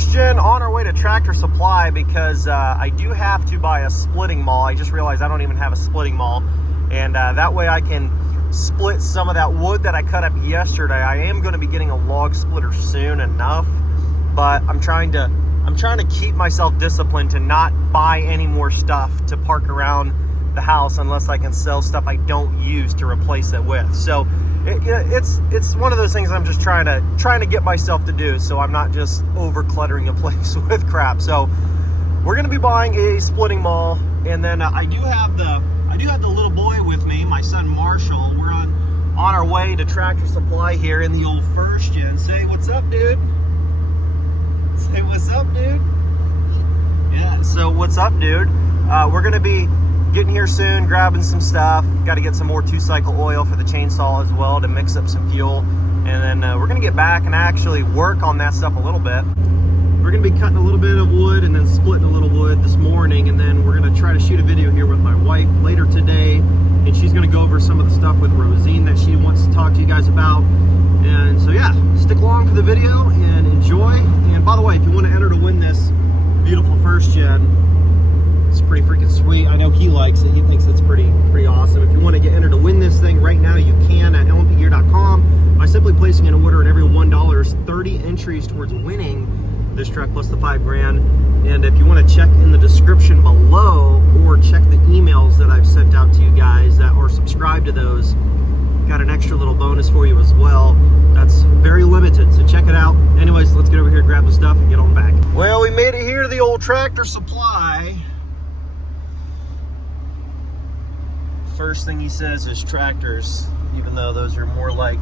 first gen on our way to Tractor Supply because I do have to buy a splitting maul. I just realized I don't even have a splitting maul, and that way I can split some of that wood that I cut up yesterday. I am going to be getting a log splitter soon enough, but I'm trying to keep myself disciplined to not buy any more stuff to park around the house unless I can sell stuff I don't use to replace it with. So it's one of those things I'm just trying to get myself to do, so I'm not just over cluttering a place with crap. So we're going to be buying a splitting maul, and then I do have the little boy with me, my son Marshall. We're on our way to Tractor Supply here in the old first gen. Say what's up, dude. Say what's up, dude. Yeah, so what's up, dude? We're going to be getting here soon, grabbing some stuff. Got to get some more 2-cycle oil for the chainsaw as well to mix up some fuel. And then we're going to get back and actually work on that stuff a little bit. We're going to be cutting a little bit of wood and then splitting a little wood this morning. And then we're going to try to shoot a video here with my wife later today. And she's going to go over some of the stuff with Rosine that she wants to talk to you guys about. And so yeah, stick along for the video and enjoy. And by the way, if you want to enter to win this beautiful first gen, it's pretty freaking sweet. I know he likes it. He thinks it's pretty awesome. If you want to get entered to win this thing right now, you can at lmpgear.com by simply placing an order, and every $1 is 30 entries towards winning this truck plus the $5,000. And if you want to check in the description below or check the emails that I've sent out to you guys that are subscribed to those, got an extra little bonus for you as well. That's very limited, so check it out. Anyways, let's get over here, grab the stuff, and get on back. Well, we made it here to the old Tractor Supply. First thing he says is tractors, even though those are more like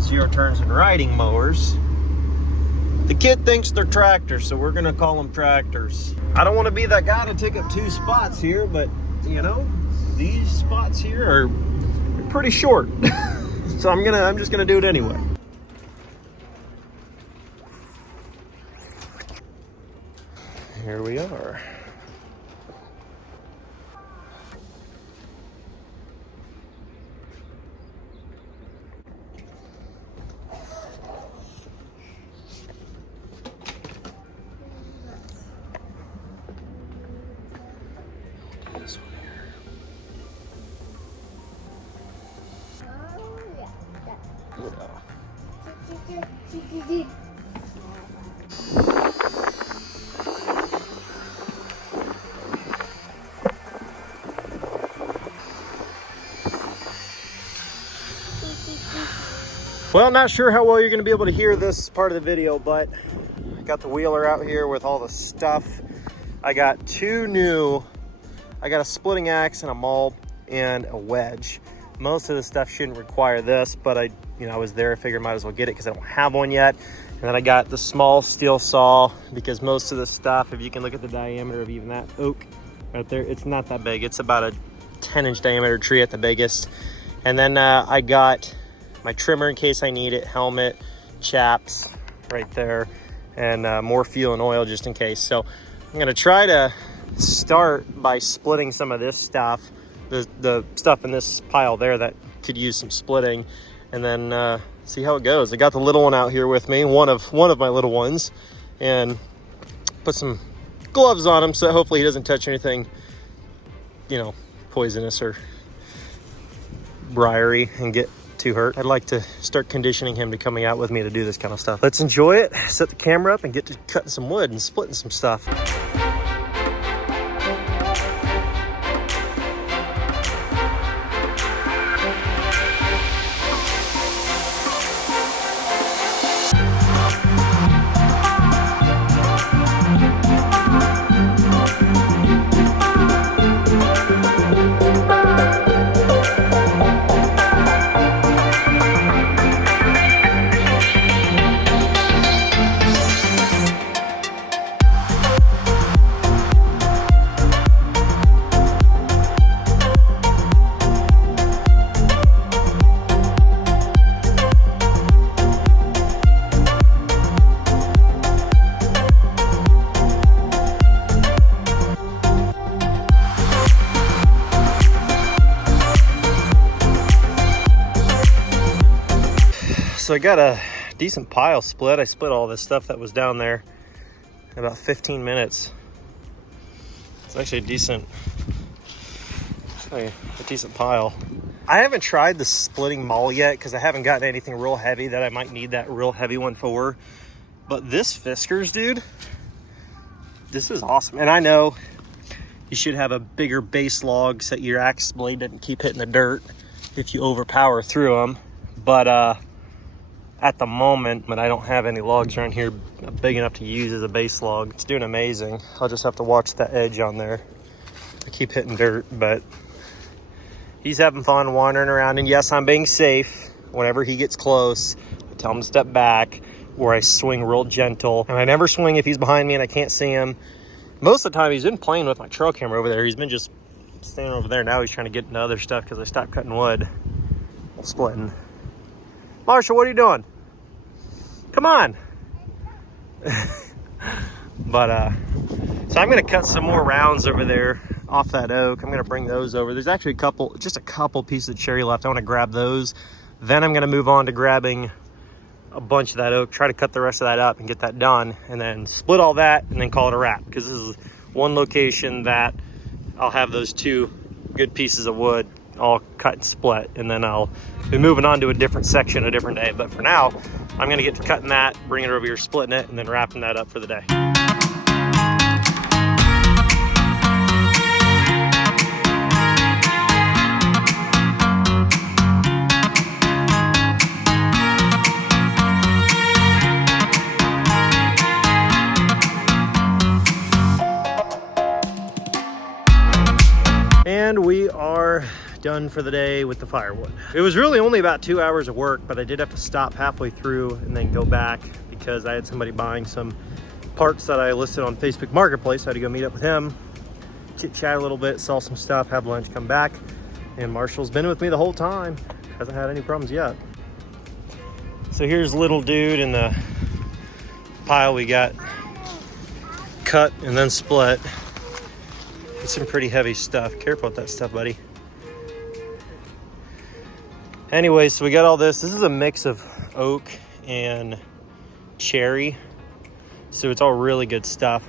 zero turns and riding mowers. The kid thinks they're tractors, so we're gonna call them tractors. I don't want to be that guy to take up 2 spots here, but you know, these spots here are pretty short. So I'm just gonna do it anyway. Here we are. This one here. Well, not sure how well you're going to be able to hear this part of the video, but I got the wheeler out here with all the stuff. I got I got a splitting axe and a maul and a wedge. Most of the stuff shouldn't require this, but I was there, I figured I might as well get it because I don't have one yet. And then I got the small steel saw because most of the stuff, if you can look at the diameter of even that oak right there, it's not that big. It's about a 10-inch diameter tree at the biggest. And then I got my trimmer in case I need it, helmet, chaps right there, and more fuel and oil just in case. So I'm gonna try to start by splitting some of this stuff, the stuff in this pile there that could use some splitting, and then see how it goes. I got the little one out here with me, one of my little ones, and put some gloves on him so hopefully he doesn't touch anything, poisonous or briary and get too hurt. I'd like to start conditioning him to coming out with me to do this kind of stuff. Let's enjoy it, set the camera up, and get to cutting some wood and splitting some stuff. So I got a decent pile split. I split all this stuff that was down there in about 15 minutes. It's actually a decent pile. I haven't tried the splitting maul yet because I haven't gotten anything real heavy that I might need that real heavy one for. But this Fiskars, dude, this is awesome. And I know you should have a bigger base log so your axe blade doesn't keep hitting the dirt if you overpower through them. But at the moment, I don't have any logs around here big enough to use as a base log. It's doing amazing. I'll just have to watch that edge on there. I keep hitting dirt, but he's having fun wandering around. And yes, I'm being safe. Whenever he gets close, I tell him to step back, or I swing real gentle. And I never swing if he's behind me and I can't see him. Most of the time, he's been playing with my trail camera over there. He's been just standing over there. Now he's trying to get into other stuff because I stopped cutting wood. Splitting. Marshall, what are you doing? Come on. But so I'm gonna cut some more rounds over there off that oak. I'm gonna bring those over. There's actually just a couple pieces of cherry left. I want to grab those. Then I'm gonna move on to grabbing a bunch of that oak, try to cut the rest of that up and get that done, and then split all that and then call it a wrap, because this is one location that I'll have those two good pieces of wood all cut and split, and then I'll be moving on to a different section a different day. But for now, I'm gonna get to cutting that, bringing it over here, splitting it, and then wrapping that up for the day. And we are done for the day with the firewood. It was really only about 2 hours of work, but I did have to stop halfway through and then go back because I had somebody buying some parts that I listed on Facebook Marketplace. So I had to go meet up with him, chit chat a little bit, sell some stuff, have lunch, come back. And Marshall's been with me the whole time. Hasn't had any problems yet. So here's little dude in the pile we got cut and then split. It's some pretty heavy stuff. Careful with that stuff, buddy. Anyway, so we got all this. This is a mix of oak and cherry. So it's all really good stuff.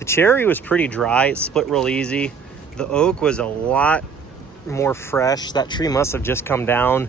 The cherry was pretty dry. It split real easy. The oak was a lot more fresh. That tree must have just come down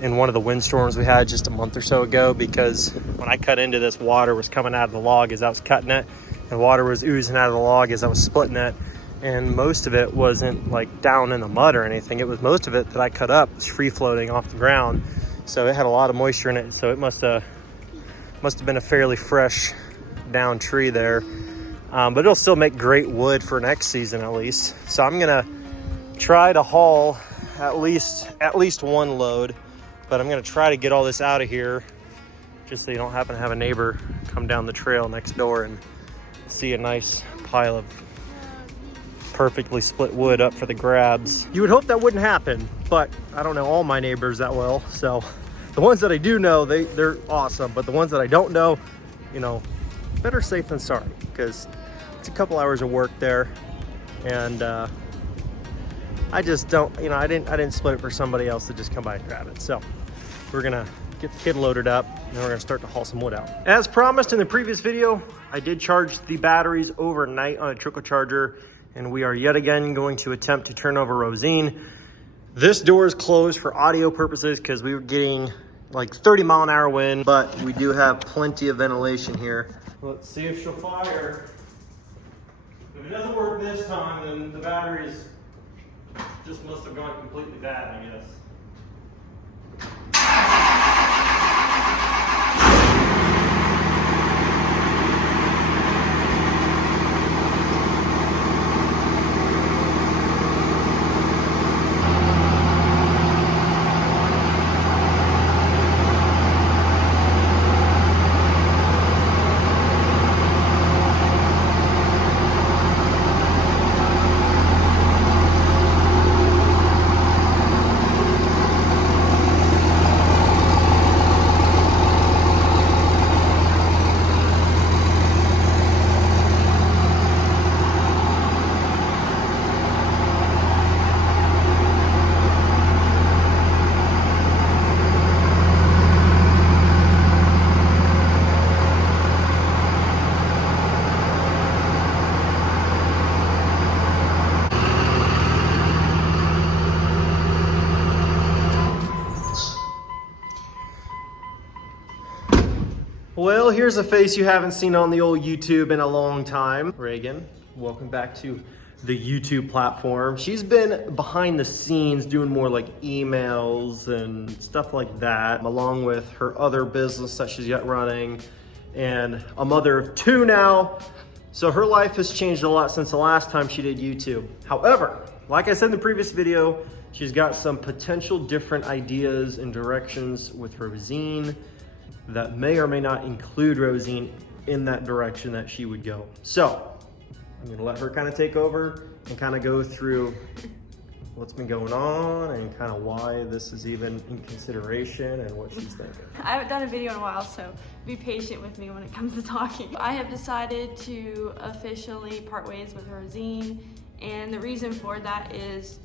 in one of the windstorms we had just a month or so ago, because when I cut into this, water was coming out of the log as I was cutting it, and water was oozing out of the log as I was splitting it. And most of it wasn't like down in the mud or anything. It was most of it that I cut up was free floating off the ground. So it had a lot of moisture in it. So it must have been a fairly fresh down tree there. But it'll still make great wood for next season at least. So I'm gonna try to haul at least one load, but I'm gonna try to get all this out of here just so you don't happen to have a neighbor come down the trail next door and see a nice pile of perfectly split wood up for the grabs. You would hope that wouldn't happen, but I don't know all my neighbors that well. So the ones that I do know, they're awesome. But the ones that I don't know, you know, better safe than sorry, because it's a couple hours of work there. And I just don't, you know, I didn't split it for somebody else to just come by and grab it. So we're gonna get the kid loaded up, and then we're gonna start to haul some wood out. As promised in the previous video, I did charge the batteries overnight on a trickle charger, and we are yet again going to attempt to turn over Rosine. This door is closed for audio purposes because we were getting like 30-mile-an-hour wind, but we do have plenty of ventilation here. Let's see if she'll fire. If it doesn't work this time, then the batteries just must have gone completely bad, I guess. Well, here's a face you haven't seen on the old YouTube in a long time. Reagan, welcome back to the YouTube platform. She's been behind the scenes doing more like emails and stuff like that, along with her other business that she's got running, and a mother of 2 now. So her life has changed a lot since the last time she did YouTube. However, like I said in the previous video, she's got some potential different ideas and directions with Rosine that may or may not include Rosine in that direction that she would go. So I'm gonna let her kind of take over and kind of go through what's been going on and kind of why this is even in consideration and what she's thinking. I haven't done a video in a while, so be patient with me when it comes to talking. I have decided to officially part ways with Rosine, and the reason for that is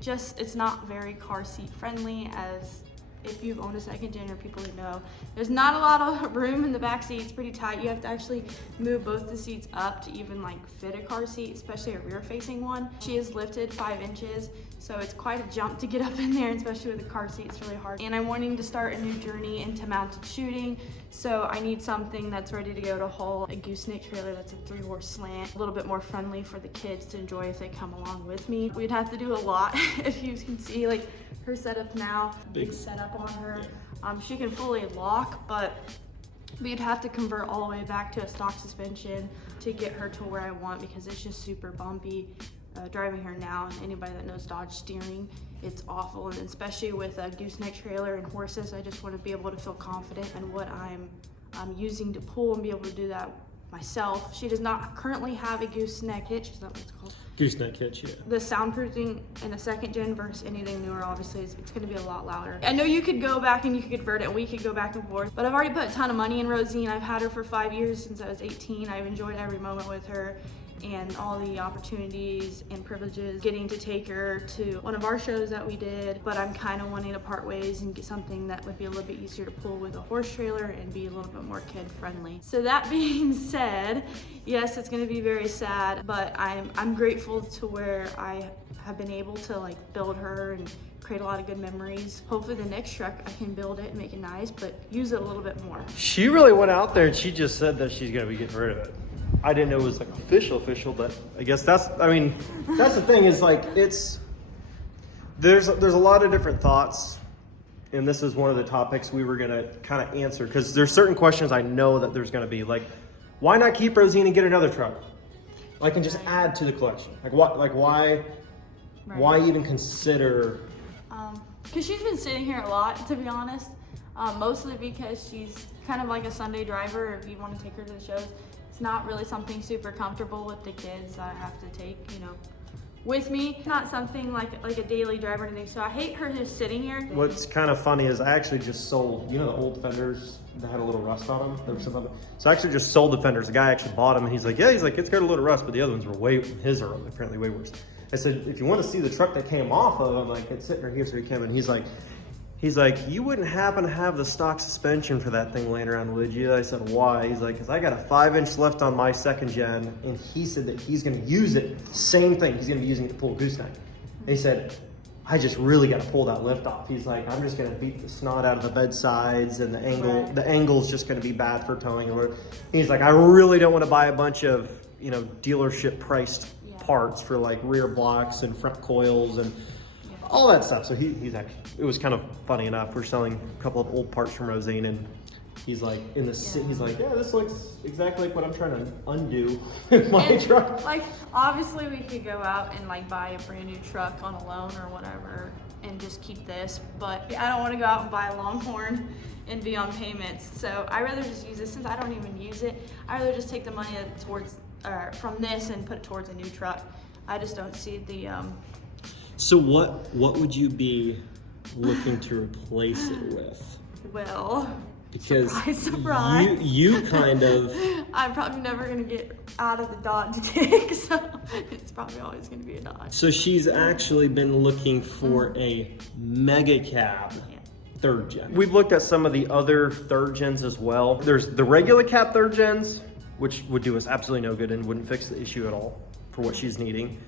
just it's not very car seat friendly. As if you've owned a second gen or people who know, there's not a lot of room in the back seat. It's pretty tight. You have to actually move both the seats up to even like fit a car seat, especially a rear facing one. She is lifted 5 inches, so it's quite a jump to get up in there, especially with a car seat. It's really hard. And I'm wanting to start a new journey into mounted shooting, so I need something that's ready to go to haul a gooseneck trailer that's a 3-horse slant, a little bit more friendly for the kids to enjoy if they come along with me. We'd have to do a lot. If you can see, like her setup now, big setup on her. She can fully lock, but we'd have to convert all the way back to a stock suspension to get her to where I want, because it's just super bumpy. Driving her now, and anybody that knows Dodge steering, it's awful. And especially with a gooseneck trailer and horses, I just want to be able to feel confident in what I'm using to pull and be able to do that myself. She does not currently have a gooseneck hitch. Is that what it's called? Gooseneck hitch, yeah. The soundproofing in a second gen versus anything newer, obviously, it's going to be a lot louder. I know you could go back and you could convert it, and we could go back and forth, but I've already put a ton of money in Rosine. I've had her for 5 years, since I was 18. I've enjoyed every moment with her and all the opportunities and privileges getting to take her to one of our shows that we did, but I'm kind of wanting to part ways and get something that would be a little bit easier to pull with a horse trailer and be a little bit more kid friendly. So that being said, yes, it's going to be very sad, but I'm grateful to where I have been able to like build her and create a lot of good memories. Hopefully the next truck I can build it and make it nice, but use it a little bit more. She really went out there and she just said that she's going to be getting rid of it. I didn't know it was like official, but I guess that's the thing is like, there's a lot of different thoughts, and this is one of the topics we were gonna kind of answer, because there's certain questions I know that there's gonna be, like, why not keep Rosine and get another truck? Like, and just add to the collection. Why even consider? Because she's been sitting here a lot, to be honest, mostly because she's kind of like a Sunday driver. If you want to take her to the shows, it's not really something super comfortable with the kids that I have to take, with me. It's not something like a daily driver or anything, so I hate her just sitting here. What's kind of funny is I actually just sold, the old fenders that had a little rust on them. There was some of them. So I actually just sold the fenders. The guy actually bought them, and he's like, it's got a little rust, but the other ones were his are apparently way worse. I said, if you want to see the truck that came off of them, like, it's sitting right here, so he came, and he's like, you wouldn't happen to have the stock suspension for that thing laying around, would you? I said, why? He's like, because I got a 5-inch left on my second gen, and he said that he's going to use it, same thing, he's going to be using it to pull a gooseneck. And he said, I just really got to pull that lift off. He's like, I'm just going to beat the snot out of the bed sides, and the angle's just going to be bad for towing. He's like, I really don't want to buy a bunch of, dealership priced parts for like rear blocks and front coils and all that stuff. So he's actually, it was kind of funny enough. We're selling a couple of old parts from Rosine, and he's like, he's like, yeah, this looks exactly like what I'm trying to undo with my truck. Like, obviously we could go out and like buy a brand new truck on a loan or whatever and just keep this, but I don't want to go out and buy a Longhorn and be on payments. So I rather just use this, since I don't even use it. I rather just take the money towards from this and put it towards a new truck. I just don't see the So what would you be looking to replace it with? Well, because surprise. you kind of... I'm probably never going to get out of the Dodge dig, so it's probably always going to be a Dodge. So she's actually been looking for a mega cab. Third gen. We've looked at some of the other third gens as well. There's the regular cab third gens, which would do us absolutely no good and wouldn't fix the issue at all for what she's needing.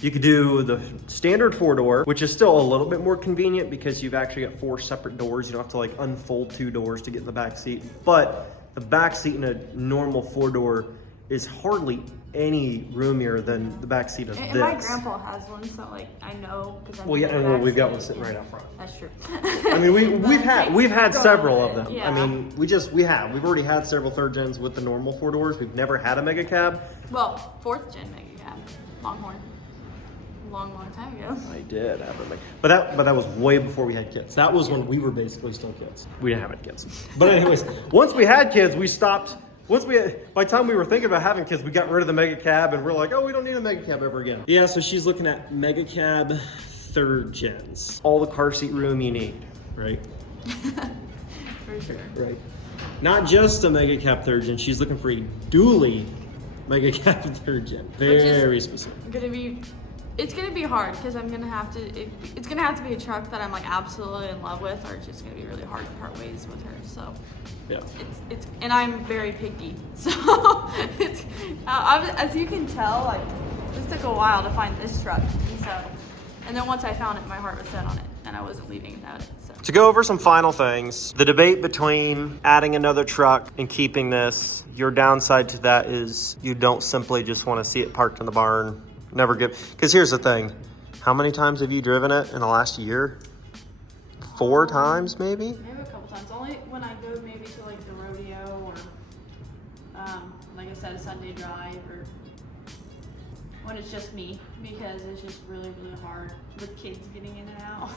You could do the standard 4-door, which is still a little bit more convenient because you've actually got 4 separate doors. You don't have to like unfold 2 doors to get in the back seat. But The back seat in a normal 4-door is hardly any roomier than the back seat of this. And my grandpa has one, so like I know because Well, yeah, and we've got one sitting right out front. That's true. I mean, we've had several of them. Yeah. I mean, we've already had several 3rd gens with the normal 4 doors. We've never had a mega cab. Well, 4th gen mega cab, Longhorn, long time ago. I did have a mega, but that was way before we had kids. That was when we were basically still kids. We didn't have any kids. But anyways, once we had kids, we stopped. By the time we were thinking about having kids, we got rid of the mega cab and we're like, oh, we don't need a mega cab ever again. Yeah, so she's looking at mega cab 3rd gens. All the car seat room you need, right? For sure. Right. Not just a mega cab 3rd gen, she's looking for a dually mega cab 3rd gen. Very specific. It's gonna be hard because I'm gonna have to. It's gonna have to be a truck that I'm like absolutely in love with, or it's just gonna be really hard to part ways with her. So yeah, and I'm very picky. So as you can tell, like this took a while to find this truck, and then once I found it, my heart was set on it, and I wasn't leaving without it. So. To go over some final things, the debate between adding another truck and keeping this, your downside to that is you don't simply just want to see it parked in the barn. Never give, because here's the thing. How many times have you driven it in the last year? 4 times, maybe? Maybe a couple times. Only when I go maybe to like the rodeo or, like I said, a Sunday drive, or when it's just me, because it's just really, really hard with kids getting in and out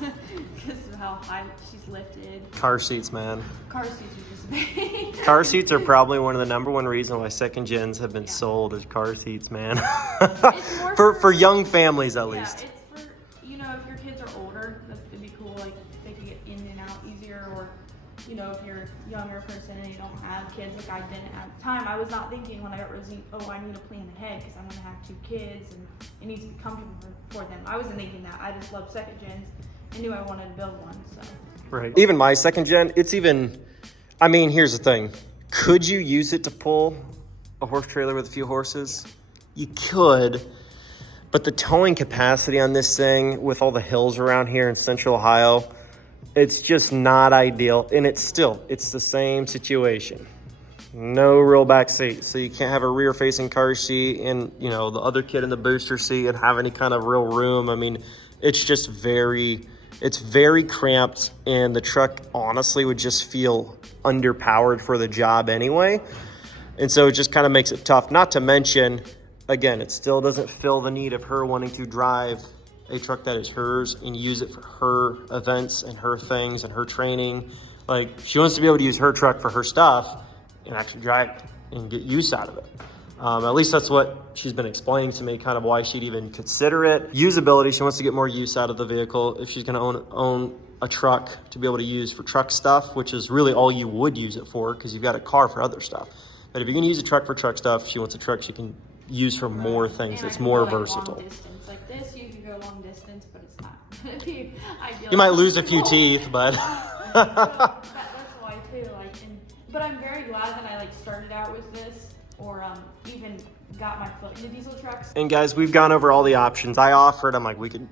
because of how high she's lifted. Car seats, man. Car seats are just big. Car seats are probably one of the #1 reasons why 2nd gens have been sold as car seats, man. It's more for young families, at least. It's for, if your kids are older, it'd be cool, like they can get in and out easier, or if you're a younger person and you don't have kids, like I didn't at the time. I was not thinking when I got Rosine, I need to plan ahead because I'm going to have 2 kids and it needs to be comfortable for them. I wasn't thinking that. I just loved 2nd gens and knew I wanted to build one. So. Right. Even my 2nd gen, here's the thing. Could you use it to pull a horse trailer with a few horses? You could, but the towing capacity on this thing with all the hills around here in Central Ohio, it's just not ideal. And it's the same situation. No real back seat. So you can't have a rear facing car seat and, the other kid in the booster seat and have any kind of real room. I mean, it's just very cramped, and the truck honestly would just feel underpowered for the job anyway. And so it just kind of makes it tough. Not to mention, again, it still doesn't fill the need of her wanting to drive a truck that is hers and use it for her events and her things and her training. Like, she wants to be able to use her truck for her stuff and actually drive it and get use out of it. At least that's what she's been explaining to me, kind of why she'd even consider it. Usability, she wants to get more use out of the vehicle. If she's gonna own a truck to be able to use for truck stuff, which is really all you would use it for because you've got a car for other stuff. But if you're gonna use a truck for truck stuff, she wants a truck she can use for more things. It's more versatile. Long distance. Like this, you can go long distance, but it's not gonna be ideal. You might lose a few teeth, but. That's why too. But I'm very glad that I started out with this, or even got my foot into diesel trucks. And guys, we've gone over all the options. I offered, I'm like, we could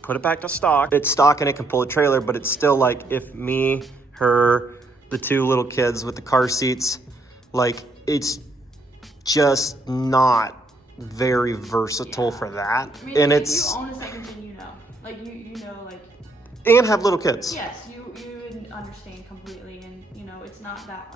put it back to stock. It's stock and it can pull a trailer, but it's still like if me, her, the 2 little kids with the car seats, it's just not very versatile for that. I mean, and if it's you own a 2nd gen, and have little kids. Yes, you understand completely, and it's not that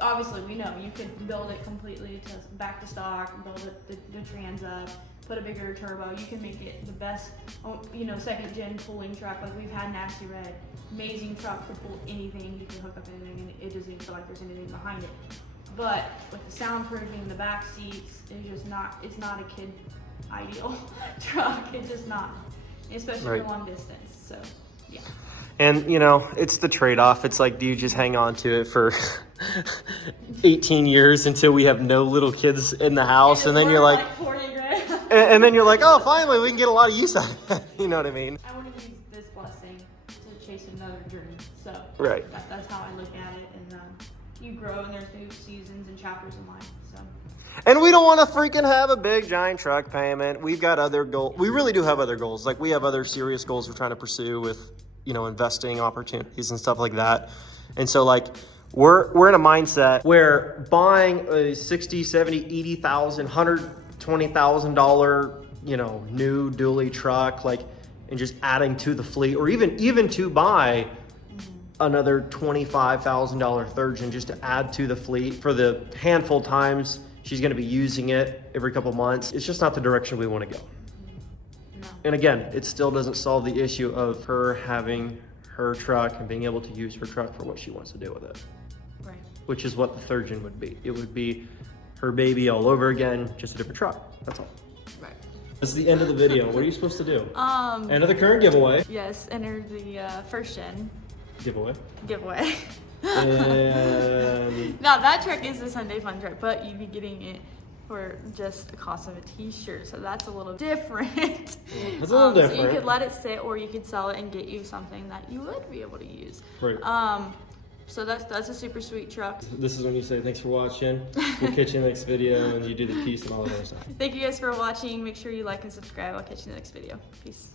obviously we know you could build it completely to back to stock, build it the trans up, put a bigger turbo. You can make it the best 2nd gen pulling truck. Like we've had Nasty Red, amazing truck to pull anything. You can hook up anything and it doesn't even feel like there's anything behind it. But with the soundproofing, the back seats, it's not a kid ideal truck. It's just not, especially for long distance. So yeah. And it's the trade-off. It's like, do you just hang on to it for 18 years until we have no little kids in the house, and then you're like 40 grand. and then you're like, oh, finally we can get a lot of use out of it. You know what I mean? I want to use this blessing to chase another dream. So right. That's how I look at it. And you grow, and there's new seasons and chapters in life. So. And we don't want to freaking have a big giant truck payment. We've got other goals. We really do have other goals. Like we have other serious goals we're trying to pursue with investing opportunities and stuff like that. And so we're in a mindset where buying a $60, $70, $80,000, $120,000, you know, new dually truck, like, and just adding to the fleet, or even to buy another $25,000 third gen just to add to the fleet for the handful of times she's going to be using it every couple months. It's just not the direction we want to go. No. And again, it still doesn't solve the issue of her having her truck and being able to use her truck for what she wants to do with it. Right. Which is what the third gen would be. It would be her baby all over again, just a different truck. That's all. Right. This is the end of the video. What are you supposed to do? End of the current giveaway. Yes, enter the first gen Giveaway. And now that truck is a Sunday Fun truck, but you'd be getting it for just the cost of a t-shirt, so that's a little different. It's a little different. So you could let it sit, or you could sell it and get you something that you would be able to use. Right. So that's a super sweet truck. This is when you say thanks for watching. We'll catch you in the next video, and you do the peace and all that other stuff. Thank you guys for watching. Make sure you like and subscribe. I'll catch you in the next video. Peace.